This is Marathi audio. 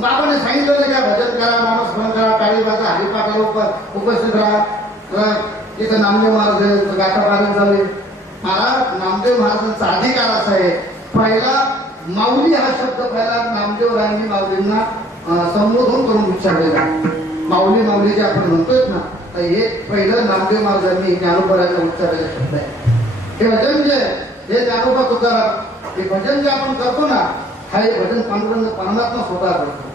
बाबाने सांगितलं की भजन करा, नामस्मरण करा, टाळी वाजा, हरिपाठाला उपस्थित राहा. इथं नामदेव महाराज गाथा पारायण झाले. महाराज नामदेव महाराजांचा अधिकार असा आहे, पहिला माऊली हा शब्द पहिला नामदेवरायांनी माऊलींना संबोधन करून उच्चारलेला. माऊली माऊली जे आपण म्हणतोय ना, तर हे पहिलं नामदेव महाराजांनी ज्ञानोबारांना उच्चारलेला शब्द आहे. हे भजन जे हे ज्ञानोबा तुकाराम हे भजन जे आपण करतो ना, हा हे भजन पांडुरंग परमात्मा स्वतः करतो.